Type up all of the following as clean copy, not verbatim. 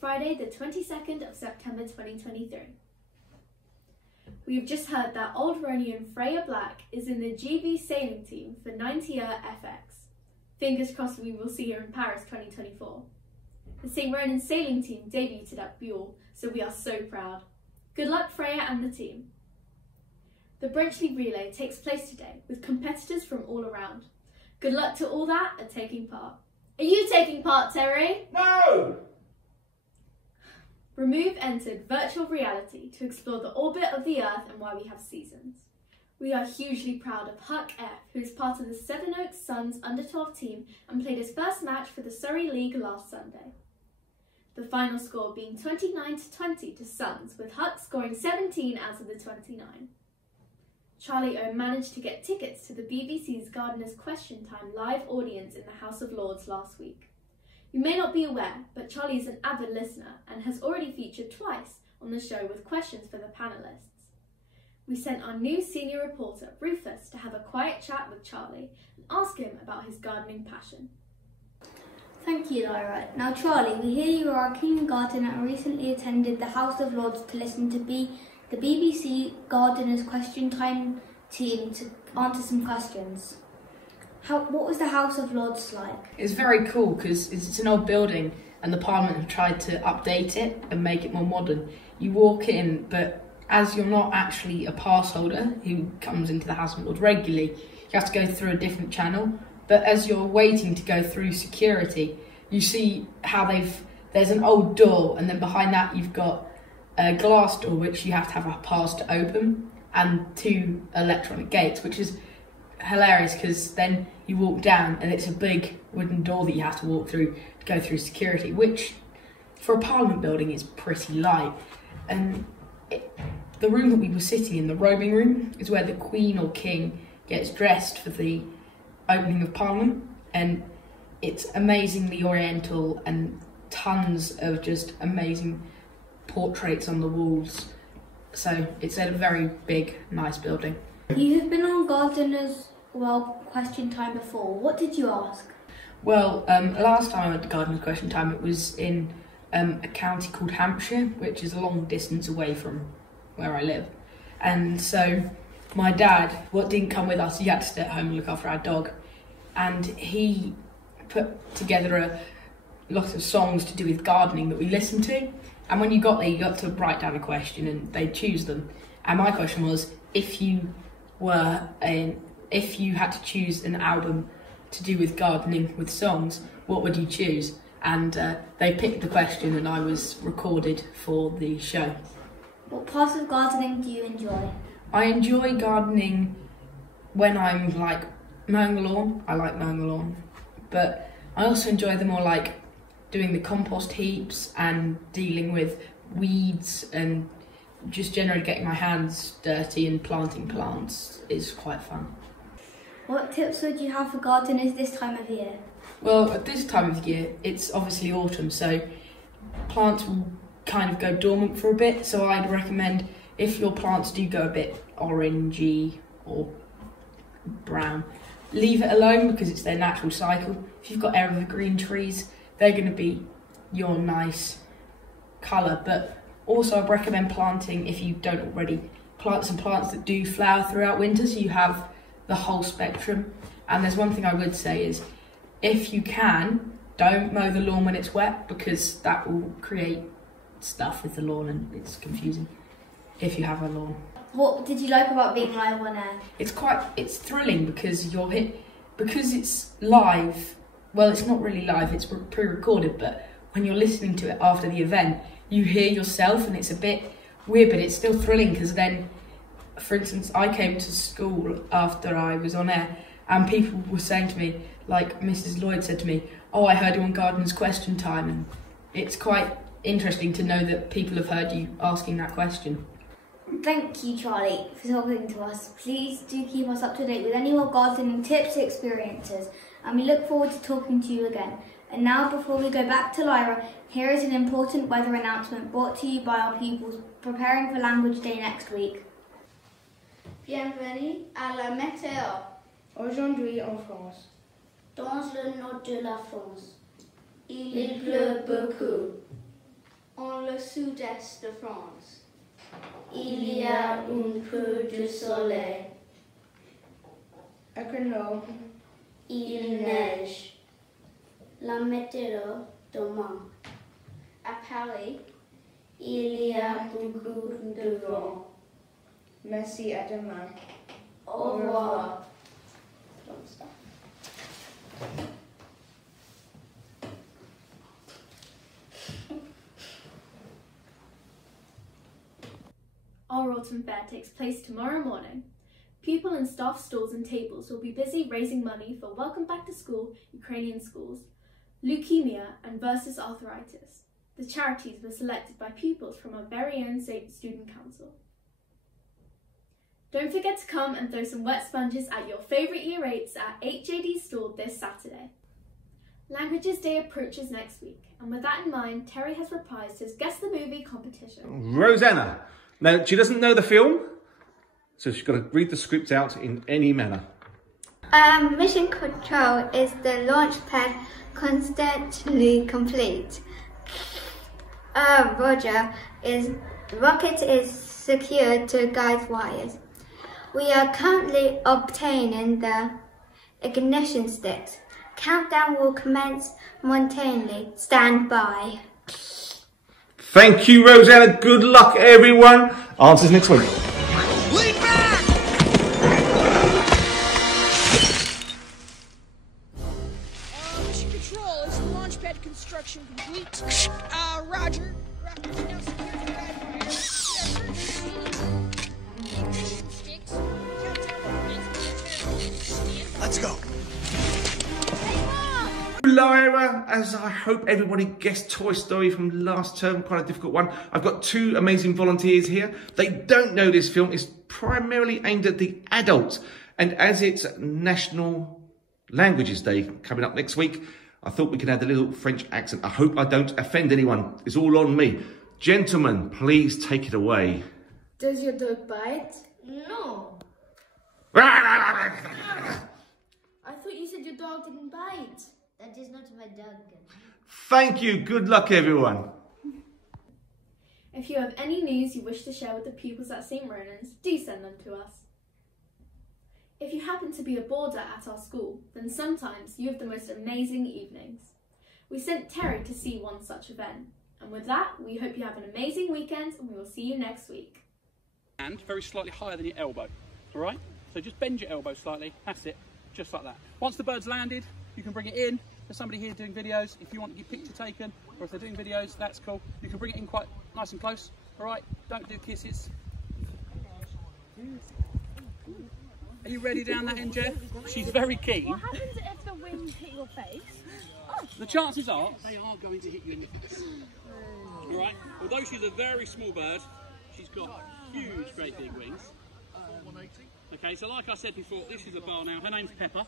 Friday the 22nd of September 2023. We have just heard that Old Ronian Freya Black is in the GB sailing team for 90er FX. Fingers crossed we will see her in Paris 2024. The St. Ronan sailing team debuted at Buell, so we are so proud. Good luck Freya and the team. The Brenchley Relay takes place today with competitors from all around. Good luck to all that are taking part. Are you taking part, Terry? No! Remove entered virtual reality to explore the orbit of the Earth and why we have seasons. We are hugely proud of Huck F, who is part of the Sevenoaks Suns under-12 team and played his first match for the Surrey League last Sunday. The final score being 29-20 to Suns, with Huck scoring 17 out of the 29. Charlie O managed to get tickets to the BBC's Gardener's Question Time live audience in the House of Lords last week. You may not be aware, but Charlie is an avid listener and has already featured twice on the show with questions for the panellists. We sent our new senior reporter, Rufus, to have a quiet chat with Charlie and ask him about his gardening passion. Thank you, Lyra. Now, Charlie, we hear you are a keen gardener and recently attended the House of Lords to listen to the BBC Gardener's Question Time team to answer some questions. What was the House of Lords like? It's very cool because it's an old building and the Parliament have tried to update it and make it more modern. You walk in, but as you're not actually a pass holder who comes into the House of Lords regularly, you have to go through a different channel. But as you're waiting to go through security, you see how there's an old door, and then behind that you've got a glass door which you have to have a pass to open, and 2 electronic gates, which is hilarious because then you walk down and it's a big wooden door that you have to walk through to go through security, which for a Parliament building is pretty light. And the room that we were sitting in, the robing room, is where the Queen or King gets dressed for the opening of Parliament, and it's amazingly oriental and tons of just amazing portraits on the walls. So it's a very big, nice building. You have been on Gardener's Question Time before. What did you ask? Well, last time I went to Gardener's Question Time, it was in a county called Hampshire, which is a long distance away from where I live. And so my dad, didn't come with us, he had to stay at home and look after our dog. And he put together a lot of songs to do with gardening that we listened to. And when you got there, you got to write down a question and they'd choose them. And my question was, if you had to choose an album to do with gardening with songs, what would you choose? And they picked the question and I was recorded for the show. What parts of gardening do you enjoy? I enjoy gardening when I'm mowing the lawn. I like mowing the lawn. But I also enjoy the more doing the compost heaps and dealing with weeds and just generally getting my hands dirty and planting plants is quite fun. What tips would you have for gardeners this time of year? Well, at this time of year, it's obviously autumn, so plants will kind of go dormant for a bit. So I'd recommend, if your plants do go a bit orangey or brown, leave it alone because it's their natural cycle. If you've got evergreen trees, they're going to be your nice colour. But also I'd recommend planting, if you don't already, plant some plants that do flower throughout winter so you have the whole spectrum. And there's one thing I would say is, if you can, don't mow the lawn when it's wet because that will create stuff with the lawn and it's confusing if you have a lawn. What did you like about being live on air? It's thrilling because because it's live. Well, it's not really live, it's pre-recorded, but when you're listening to it after the event, you hear yourself and it's a bit weird, but it's still thrilling because then, for instance, I came to school after I was on air and people were saying to me, like Mrs. Lloyd said to me, "Oh, I heard you on Gardener's Question Time," and it's quite interesting to know that people have heard you asking that question. Thank you, Charlie, for talking to us. Please do keep us up to date with any more gardening tips and experiences, and we look forward to talking to you again. And now, before we go back to Lyra, here is an important weather announcement brought to you by our pupils preparing for Language Day next week. Bienvenue à la météo. Aujourd'hui en France. Dans le nord de la France, il pleut beaucoup. en le sud-est de France. Il y a un peu de soleil. À Grenoble, Il neige. La météo demain. À Paris, il y a beaucoup de vent. merci, à demain. Au revoir. Our autumn fair takes place tomorrow morning. Pupil and staff stalls and tables will be busy raising money for Welcome Back to School Ukrainian schools, leukemia and versus arthritis. The charities were selected by pupils from our very own student council. Don't forget to come and throw some wet sponges at your favourite Year 8s at 8JD stall this Saturday. Languages Day approaches next week, and with that in mind, Terry has reprised his Guess the Movie competition. Rosanna. Now, she doesn't know the film, so she's got to read the script out in any manner. Mission control is the launch pad constantly complete. Roger, rocket is secured to guide wires. We are currently obtaining the ignition sticks. Countdown will commence momentarily. Stand by. Thank you, Rosanna. Good luck, everyone. Answers next week. Lead back! Mission control, is the launch pad construction complete? Roger. Rocket is now secured to guide wires. Ignition sticks. Countdown will commence. Let's go. Lyra, as I hope everybody guessed Toy Story from last term, quite a difficult one. I've got two amazing volunteers here. They don't know this film. It's primarily aimed at the adults. And as it's National Languages Day coming up next week, I thought we could add a little French accent. I hope I don't offend anyone. It's all on me. Gentlemen, please take it away. Does your dog bite? No. I thought you said your dog didn't bite. That is not my dog. Thank you. Good luck, everyone. If you have any news you wish to share with the pupils at St. Ronan's, do send them to us. If you happen to be a boarder at our school, then sometimes you have the most amazing evenings. We sent Terry to see one such event. And with that, we hope you have an amazing weekend and we will see you next week. And very slightly higher than your elbow, all right? So just bend your elbow slightly, that's it, just like that. Once the bird's landed, you can bring it in. There's somebody here doing videos. If you want your picture taken, or if they're doing videos, that's cool. You can bring it in quite nice and close, all right? Don't do kisses. Are you ready down that end, Jeff? She's very keen. What happens if the wind hit your face? The chances are they are going to hit you in the face. All right? Although she's a very small bird, she's got huge, great big wings. Okay, so like I said before, this is a bar now. Her name's Pepper.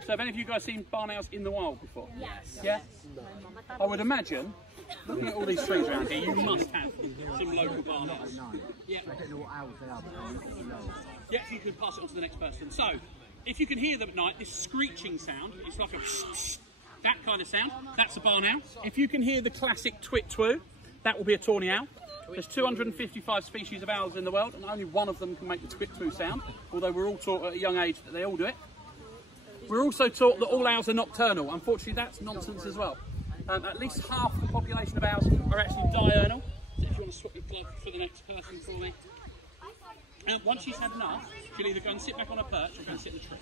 So have any of you guys seen barn owls in the wild before? Yes. Yeah? I would imagine, looking at all these trees around here, you must have some local barn owls. Yeah. Yeah, you can pass it on to the next person. So, if you can hear them at night, this screeching sound, it's like a that kind of sound, that's a barn owl. If you can hear the classic twit-twoo, that will be a tawny owl. There's 255 species of owls in the world, and only one of them can make the twit-twoo sound, although we're all taught at a young age that they all do it. We're also taught that all owls are nocturnal. Unfortunately, that's nonsense as well. At least half the population of owls are actually diurnal. So if you want to swap your glove for the next person for me. And once she's had enough, she'll either go and sit back on her perch or go and sit in the tree.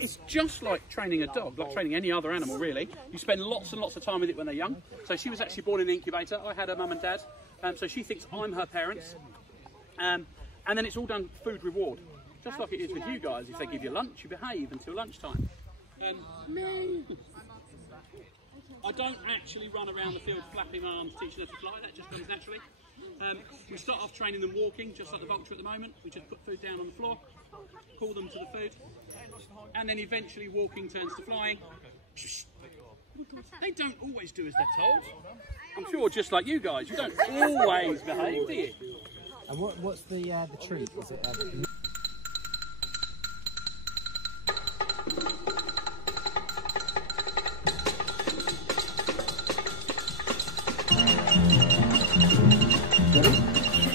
It's just like training a dog, like training any other animal really. You spend lots and lots of time with it when they're young. So she was actually born in an incubator. I had her mum and dad. So she thinks I'm her parents. And then it's all done food reward. Just like it is with you guys. If they give you lunch, you behave until lunchtime. I don't actually run around the field flapping my arms teaching her to fly. That just comes naturally. We start off training them walking, just like the vulture at the moment. We just put food down on the floor, call them to the food, and then eventually walking turns to flying. They don't always do as they're told. You're just like you guys. You don't always behave, do you? And what's the treat? Is it?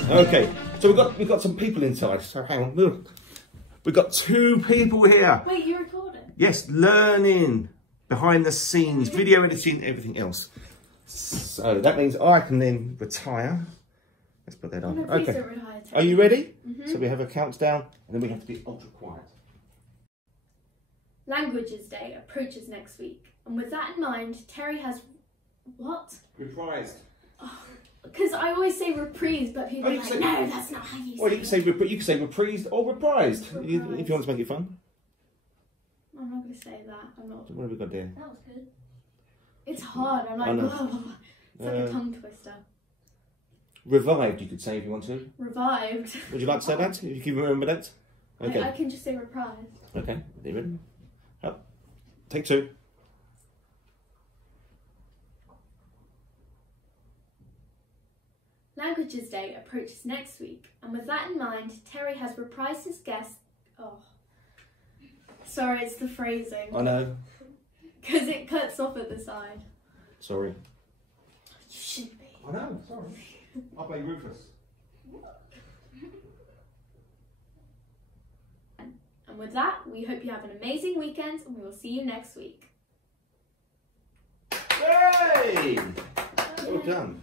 Okay, so we've got some people inside. So hang on, look. We've got 2 people here. Wait, you're recording? Yes, learning behind the scenes, video editing, everything else. So that means I can then retire. Let's put that on. No, please okay. don't retire, Are you ready? Mm-hmm. So we have a countdown, and then we have to be ultra quiet. Languages Day approaches next week, and with that in mind, Terry has what? Reprised. Because I always say reprise, but people are like, no, that's not how you say it. Well, you can say reprised or reprised. If you want to make it fun. I'm not going to say that. I'm not. What have we got there? That was good. It's hard. I'm like, whoa. It's like a tongue twister. Revived, you could say if you want to. Revived. Would you like to say that? If you can remember that? Okay. I can just say reprise. Okay, are you ready? Up. Take 2. Languages Day approaches next week, and with that in mind, Terry has reprised his guest. Oh. Sorry, it's the phrasing. I know. Because it cuts off at the side. Sorry. You shouldn't be. I know, sorry. I'll play Rufus. And with that, we hope you have an amazing weekend, and we will see you next week. Yay! Well done.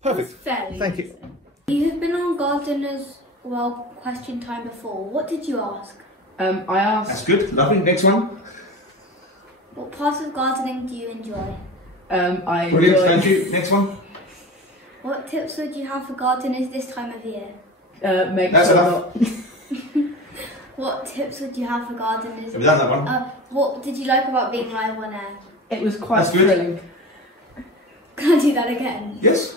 Perfect. Thank you. You have been on Gardener's Well question time before. What did you ask? I asked. That's good. Lovely. Next one. What parts of gardening do you enjoy? I Brilliant. enjoy. Thank you. Next one. What tips would you have for gardeners this time of year? Make That's sure enough. What tips would you have for gardeners? Have we done that one? What did you like about being live on air? It was quite That's good. thrilling. Can I do that again? Yes.